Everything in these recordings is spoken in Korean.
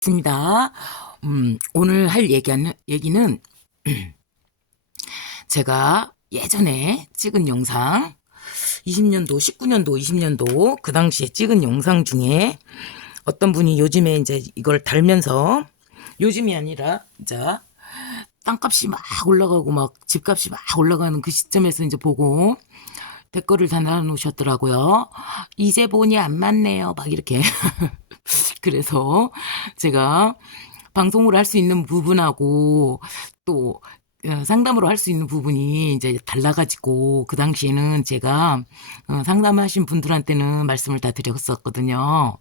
있습니다. 오늘 할 얘기는 제가 예전에 찍은 영상 20년도, 19년도, 20년도 그 당시에 찍은 영상 중에 어떤 분이 요즘에 이제 이걸 달면서 요즘이 아니라 이제 땅값이 막 올라가고 막 집값이 막 올라가는 그 시점에서 이제 보고 댓글을 달아놓으셨더라고요. 이제 보니 안 맞네요. 막 이렇게. 그래서 제가 방송으로 할 수 있는 부분하고 또 상담으로 할 수 있는 부분이 이제 달라가지고 그 당시에는 제가 상담하신 분들한테는 말씀을 다 드렸었거든요.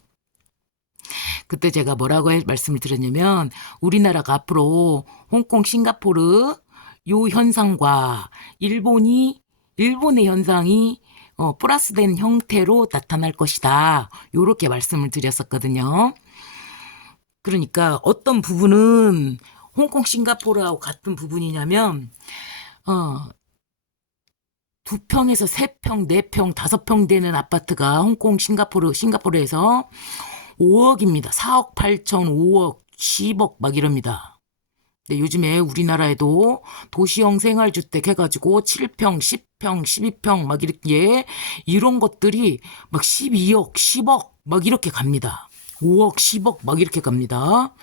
그때 제가 뭐라고 말씀을 드렸냐면 우리나라가 앞으로 홍콩, 싱가포르 요 현상과 일본의 현상이 플러스된 형태로 나타날 것이다. 요렇게 말씀을 드렸었거든요. 그러니까 어떤 부분은 홍콩, 싱가포르하고 같은 부분이냐면 어, 2평에서 3평, 4평, 5평 되는 아파트가 홍콩, 싱가포르에서 5억입니다. 4억 8천, 5억, 10억 막 이럽니다. 근데 요즘에 우리나라에도 도시형 생활주택 해가지고 7평, 10평, 12평 막 이렇게 이런 것들이 막 12억, 10억 막 이렇게 갑니다. 5억, 10억 막 이렇게 갑니다.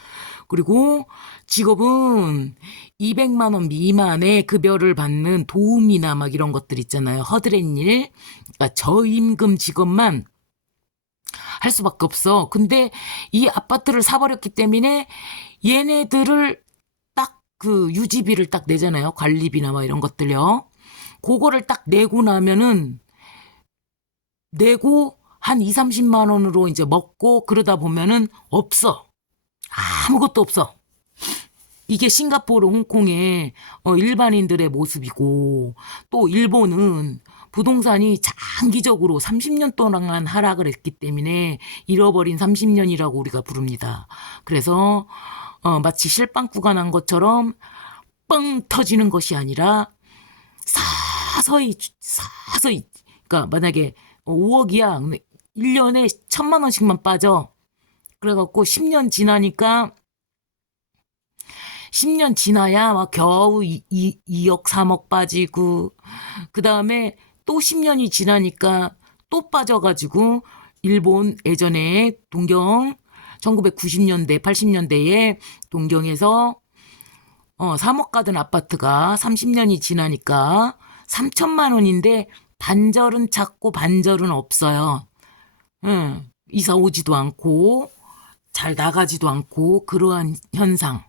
그리고 직업은 200만 원 미만의 급여를 받는 도우미나 막 이런 것들 있잖아요. 허드렛 일, 그러니까 저임금 직업만 할 수밖에 없어. 근데 이 아파트를 사버렸기 때문에 얘네들을 딱 그 유지비를 딱 내잖아요. 관리비나 막 이런 것들요. 그거를 딱 내고 나면은 내고 한 2, 30만 원으로 이제 먹고 그러다 보면은 없어. 아무것도 없어. 이게 싱가포르, 홍콩의 일반인들의 모습이고 또 일본은 부동산이 장기적으로 30년 동안 하락을 했기 때문에 잃어버린 30년이라고 우리가 부릅니다. 그래서 마치 실방구가 난 것처럼 뻥 터지는 것이 아니라 사서히 그러니까 만약에 5억이야. 1년에 1,000만 원씩만 빠져. 그래갖고 10년 지나니까 10년 지나야 막 겨우 2억, 3억 빠지고, 그 다음에 또 10년이 지나니까 또 빠져가지고, 일본 예전에 동경, 1990년대, 80년대에 동경에서 3억 가던 아파트가 30년이 지나니까 3천만 원인데 반절은 찾고 반절은 없어요. 응, 이사 오지도 않고 잘 나가지도 않고 그러한 현상.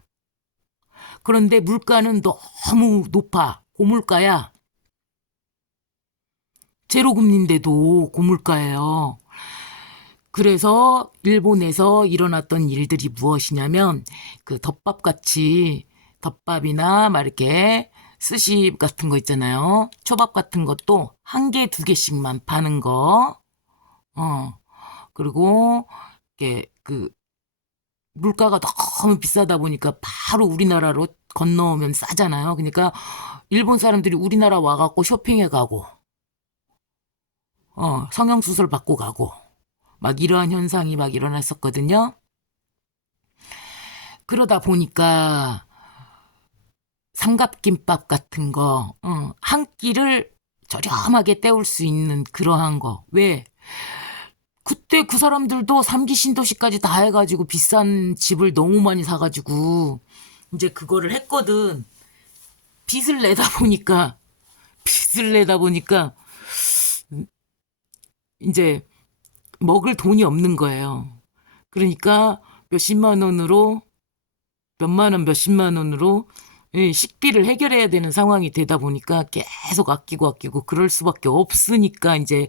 그런데 물가는 너무 높아. 고물가야. 제로금리인데도 고물가예요. 그래서 일본에서 일어났던 일들이 무엇이냐면 그 덮밥이나 막 이렇게 스시 같은 거 있잖아요. 초밥 같은 것도 한 개, 두 개씩만 파는 거. 그리고 이렇게 그 물가가 너무 비싸다 보니까 바로 우리나라로 건너오면 싸잖아요. 그러니까 일본 사람들이 우리나라 와갖고 쇼핑해 가고, 성형수술 받고 가고, 막 이러한 현상이 막 일어났었거든요. 그러다 보니까 삼각김밥 같은 거, 한 끼를 저렴하게 때울 수 있는 그러한 거. 왜? 그때 그 사람들도 삼기 신도시까지 다 해가지고 비싼 집을 너무 많이 사가지고 이제 그거를 했거든. 빚을 내다 보니까, 빚을 내다 보니까 이제 먹을 돈이 없는 거예요. 그러니까 몇십만 원으로, 몇만 원, 몇십만 원으로 식비를 해결해야 되는 상황이 되다 보니까 계속 아끼고 그럴 수밖에 없으니까 이제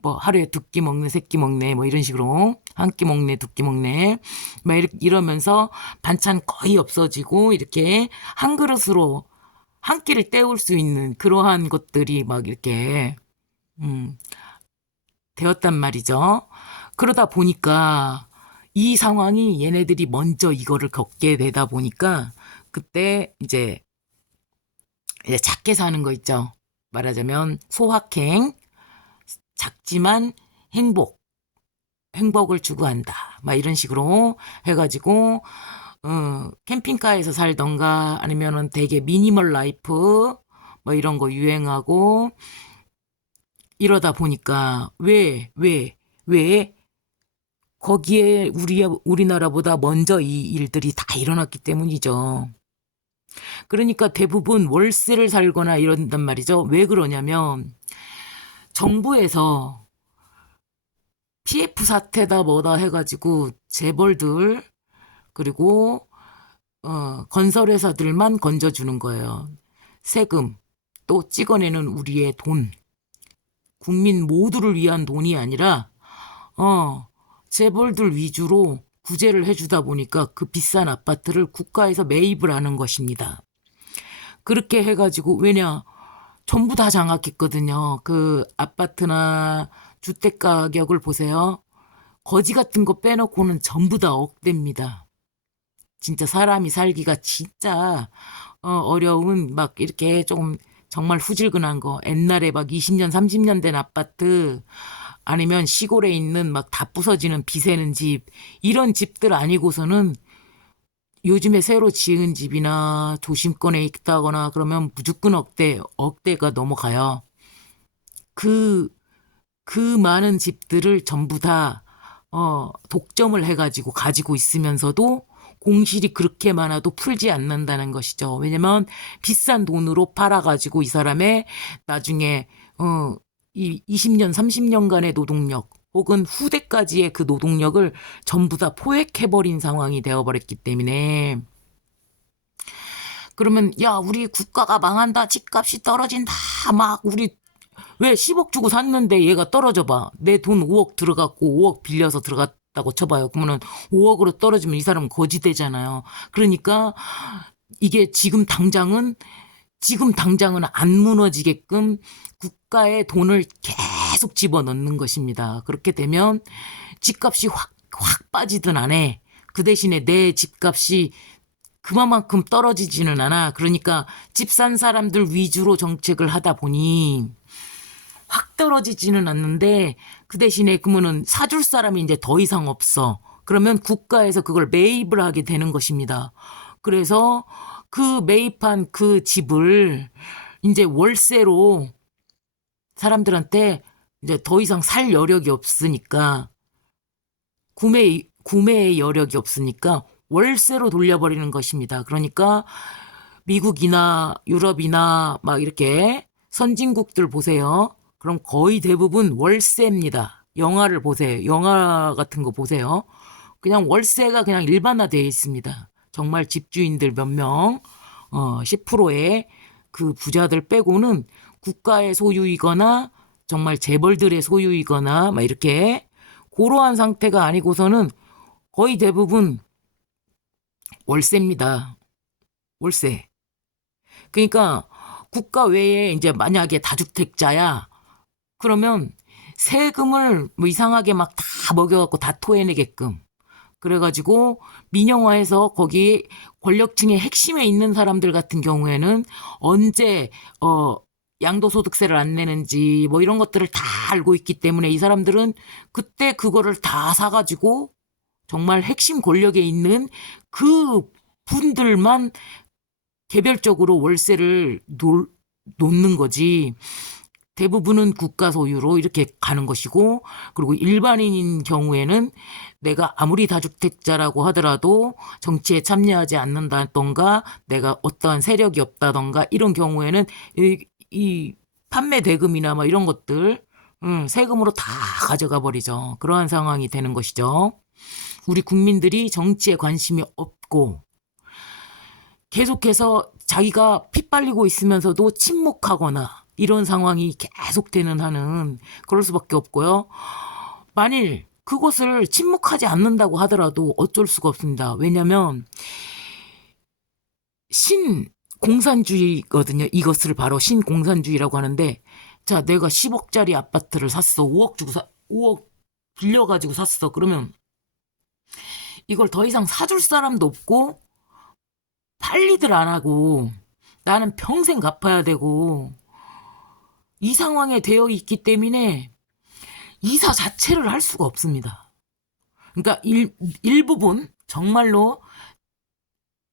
뭐 하루에 2끼 먹네, 3끼 먹네, 뭐 이런 식으로 한 끼 먹네, 2끼 먹네, 막 이러면서 반찬 거의 없어지고 이렇게 한 그릇으로 한 끼를 때울 수 있는 그러한 것들이 막 이렇게 음, 되었단 말이죠. 그러다 보니까 이 상황이 얘네들이 먼저 이거를 겪게 되다 보니까 그때 이제 작게 사는 거 있죠. 말하자면 소확행, 작지만 행복. 행복을 추구한다. 막 이런 식으로 해가지고 캠핑카에서 살던가 아니면은 되게 미니멀 라이프 뭐 이런 거 유행하고 이러다 보니까 왜 거기에 우리나라보다 먼저 이 일들이 다 일어났기 때문이죠. 그러니까 대부분 월세를 살거나 이런단 말이죠. 왜 그러냐면 정부에서 PF 사태다 뭐다 해가지고 재벌들 그리고 건설회사들만 건져주는 거예요. 세금 또 찍어내는 우리의 돈 국민 모두를 위한 돈이 아니라 재벌들 위주로 구제를 해주다 보니까 그 비싼 아파트를 국가에서 매입을 하는 것입니다. 그렇게 해가지고 왜냐 전부 다 장악했거든요. 그 아파트나 주택 가격을 보세요. 거지 같은 거 빼놓고는 전부 다 억대입니다. 진짜 사람이 살기가 진짜 어려운 막 이렇게 조금 정말 후질근한 거 옛날에 막 20년 30년 된 아파트 아니면 시골에 있는 막 다 부서지는 비새는 집 이런 집들 아니고서는 요즘에 새로 지은 집이나 도심권에 있다거나 그러면 무조건 억대가 넘어가요. 그 많은 집들을 전부 다 독점을 해가지고 가지고 있으면서도 공실이 그렇게 많아도 풀지 않는다는 것이죠. 왜냐면 비싼 돈으로 팔아가지고 이 사람의 나중에 이 20년, 30년간의 노동력 혹은 후대까지의 그 노동력을 전부 다 포획해버린 상황이 되어버렸기 때문에 그러면 야 우리 국가가 망한다 집값이 떨어진다 막 우리 왜 10억 주고 샀는데 얘가 떨어져 봐. 내 돈 5억 들어갔고 5억 빌려서 들어갔다고 쳐봐요. 그러면은 5억으로 떨어지면 이 사람은 거지 되잖아요. 그러니까 이게 지금 당장은 안 무너지게끔 국가의 돈을 계속 집어넣는 것입니다. 그렇게 되면 집값이 확 빠지든 안 해. 그 대신에 내 집값이 그만큼 떨어지지는 않아. 그러니까 집 산 사람들 위주로 정책을 하다 보니 확 떨어지지는 않는데 그 대신에 그러면은 사줄 사람이 이제 더 이상 없어. 그러면 국가에서 그걸 매입을 하게 되는 것입니다. 그래서 그 매입한 그 집을 이제 월세로 사람들한테 이제 더 이상 살 여력이 없으니까 구매의 여력이 없으니까 월세로 돌려버리는 것입니다. 그러니까 미국이나 유럽이나 막 이렇게 선진국들 보세요. 그럼 거의 대부분 월세입니다. 영화를 보세요. 영화 같은 거 보세요. 그냥 월세가 그냥 일반화되어 있습니다. 정말 집주인들 몇 명, 10%의 그 부자들 빼고는 국가의 소유이거나 정말 재벌들의 소유이거나 막 이렇게 그러한 상태가 아니고서는 거의 대부분 월세입니다. 월세. 그러니까 국가 외에 이제 만약에 다주택자야. 그러면 세금을 뭐 이상하게 막 다 먹여갖고 다 토해내게끔. 그래가지고 민영화해서 거기 권력층의 핵심에 있는 사람들 같은 경우에는 언제 양도소득세를 안 내는지 뭐 이런 것들을 다 알고 있기 때문에 이 사람들은 그때 그거를 다 사가지고 정말 핵심 권력에 있는 그 분들만 개별적으로 월세를 놓는 거지. 대부분은 국가 소유로 이렇게 가는 것이고 그리고 일반인인 경우에는 내가 아무리 다주택자라고 하더라도 정치에 참여하지 않는다던가 내가 어떠한 세력이 없다던가 이런 경우에는 이 판매 대금이나 뭐 이런 것들 세금으로 다 가져가 버리죠. 그러한 상황이 되는 것이죠. 우리 국민들이 정치에 관심이 없고 계속해서 자기가 피 빨리고 있으면서도 침묵하거나 이런 상황이 계속되는 한은 그럴 수밖에 없고요. 만일 그것을 침묵하지 않는다고 하더라도 어쩔 수가 없습니다. 왜냐하면 신공산주의거든요. 이것을 바로 신공산주의라고 하는데 자 내가 10억짜리 아파트를 샀어. 5억 빌려가지고 샀어. 그러면 이걸 더 이상 사줄 사람도 없고 팔리들 안 하고 나는 평생 갚아야 되고 이 상황에 되어 있기 때문에 이사 자체를 할 수가 없습니다. 그러니까 일부분 정말로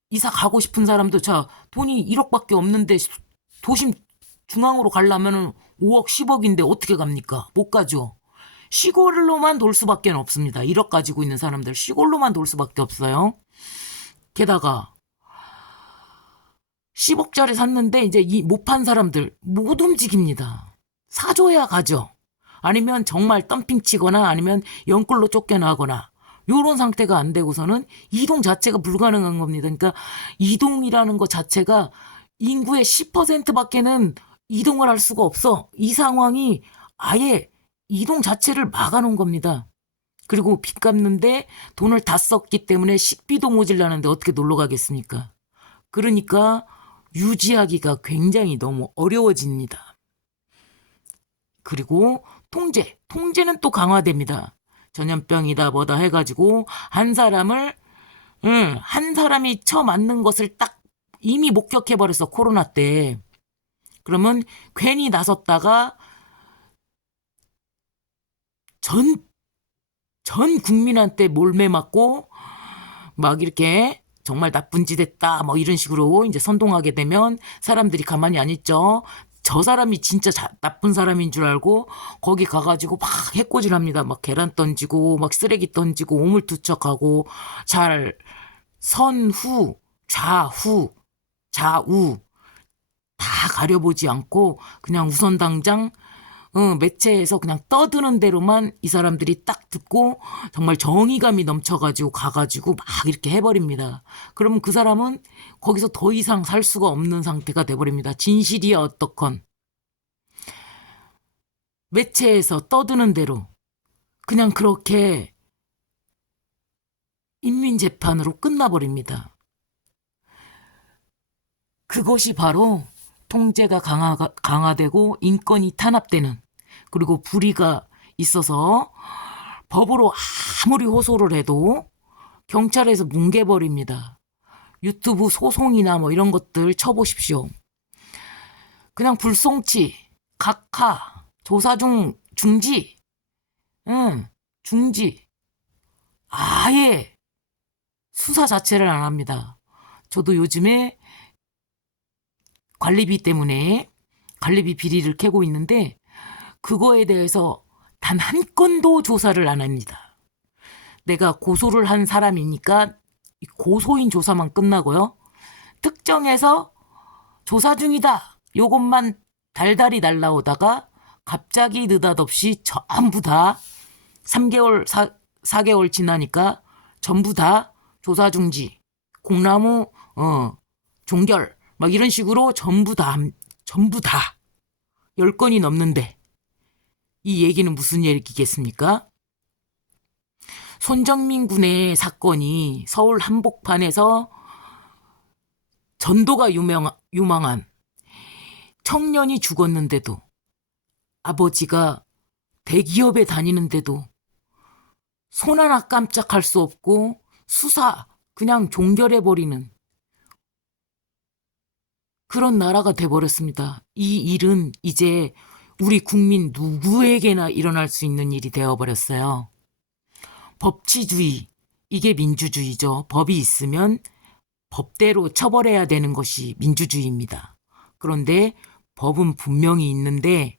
이사 가고 싶은 사람도 자 돈이 1억밖에 없는데 도심 중앙으로 가려면은 5억 10억인데 어떻게 갑니까? 못 가죠. 시골로만 돌 수밖에 없습니다. 1억 가지고 있는 사람들 시골로만 돌 수밖에 없어요. 게다가 10억짜리 샀는데 이제 이 못 판 사람들 못 움직입니다. 사줘야 가죠. 아니면 정말 덤핑 치거나 아니면 영끌로 쫓겨나거나 요런 상태가 안 되고서는 이동 자체가 불가능한 겁니다. 그러니까 이동이라는 것 자체가 인구의 10%밖에는 이동을 할 수가 없어. 이 상황이 아예 이동 자체를 막아놓은 겁니다. 그리고 빚 갚는데 돈을 다 썼기 때문에 식비도 모질라는데 어떻게 놀러 가겠습니까? 그러니까 유지하기가 굉장히 너무 어려워집니다. 그리고 통제는 또 강화됩니다. 전염병이다 뭐다 해가지고 한 사람이 처 맞는 것을 딱 이미 목격해버렸어, 코로나 때. 그러면 괜히 나섰다가 전 국민한테 몰매 맞고 막 이렇게 정말 나쁜 짓 했다 뭐 이런 식으로 이제 선동하게 되면 사람들이 가만히 안 있죠. 저 사람이 진짜 나쁜 사람인 줄 알고 거기 가가지고 막 해코지합니다. 막 계란 던지고 막 쓰레기 던지고 오물투척하고 잘 선후 좌우 다 가려보지 않고 그냥 우선당장 매체에서 그냥 떠드는 대로만 이 사람들이 딱 듣고 정말 정의감이 넘쳐가지고 가가지고 막 이렇게 해버립니다. 그러면 그 사람은 거기서 더 이상 살 수가 없는 상태가 돼버립니다. 진실이야 어떡건. 매체에서 떠드는 대로 그냥 그렇게 인민재판으로 끝나버립니다. 그것이 바로 통제가 강화되고 인권이 탄압되는, 그리고 불의가 있어서 법으로 아무리 호소를 해도 경찰에서 뭉개버립니다. 유튜브 소송이나 뭐 이런 것들 쳐보십시오. 그냥 불송치, 각하, 조사 중지, 중지. 아예 수사 자체를 안 합니다. 저도 요즘에 관리비 때문에 관리비 비리를 캐고 있는데 그거에 대해서 단 한 건도 조사를 안 합니다. 내가 고소를 한 사람이니까 고소인 조사만 끝나고요. 특정해서 조사 중이다. 요것만 달달이 날라오다가 갑자기 느닷없이 전부 다 3개월, 4개월 지나니까 전부 다 조사 중지, 공나무 종결 막 이런 식으로 전부 다 10건이 넘는데 이 얘기는 무슨 얘기겠습니까? 손정민 군의 사건이 서울 한복판에서 전도가 유망한 청년이 죽었는데도, 아버지가 대기업에 다니는데도 손 하나 깜짝할 수 없고 수사 그냥 종결해버리는 그런 나라가 돼버렸습니다. 이 일은 이제 우리 국민 누구에게나 일어날 수 있는 일이 되어버렸어요. 법치주의, 이게 민주주의죠. 법이 있으면 법대로 처벌해야 되는 것이 민주주의입니다. 그런데 법은 분명히 있는데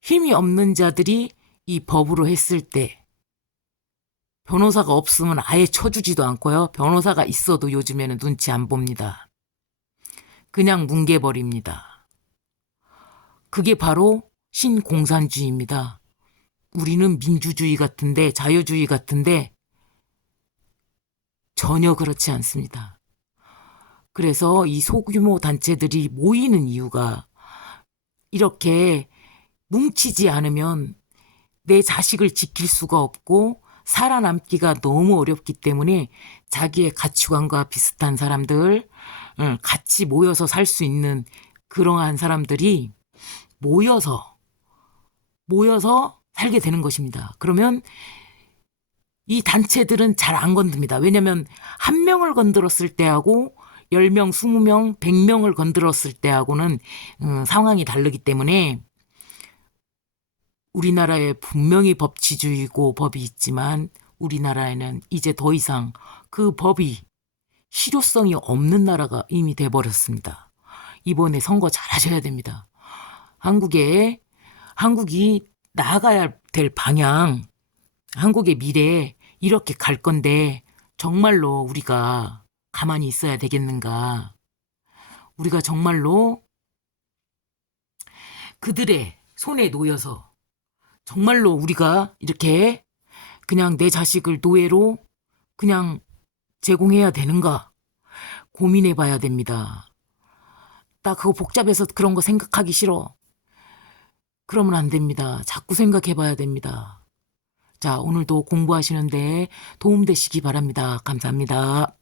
힘이 없는 자들이 이 법으로 했을 때 변호사가 없으면 아예 쳐주지도 않고요. 변호사가 있어도 요즘에는 눈치 안 봅니다. 그냥 뭉개버립니다. 그게 바로 신공산주의입니다. 우리는 민주주의 같은데, 자유주의 같은데 전혀 그렇지 않습니다. 그래서 이 소규모 단체들이 모이는 이유가 이렇게 뭉치지 않으면 내 자식을 지킬 수가 없고 살아남기가 너무 어렵기 때문에 자기의 가치관과 비슷한 사람들, 같이 모여서 살 수 있는 그러한 사람들이 모여서 살게 되는 것입니다. 그러면 이 단체들은 잘 안 건듭니다. 왜냐하면 한 명을 건드렸을 때하고 10명, 20명, 100명을 건드렸을 때하고는 상황이 다르기 때문에 우리나라에 분명히 법치주의고 법이 있지만 우리나라에는 이제 더 이상 그 법이 실효성이 없는 나라가 이미 돼버렸습니다. 이번에 선거 잘하셔야 됩니다. 한국이 나아가야 될 방향, 한국의 미래 이렇게 갈 건데 정말로 우리가 가만히 있어야 되겠는가? 우리가 정말로 그들의 손에 놓여서 정말로 우리가 이렇게 그냥 내 자식을 노예로 그냥 제공해야 되는가? 고민해 봐야 됩니다. 나 그거 복잡해서 그런 거 생각하기 싫어. 그러면 안 됩니다. 자꾸 생각해 봐야 됩니다. 자, 오늘도 공부하시는데 도움되시기 바랍니다. 감사합니다.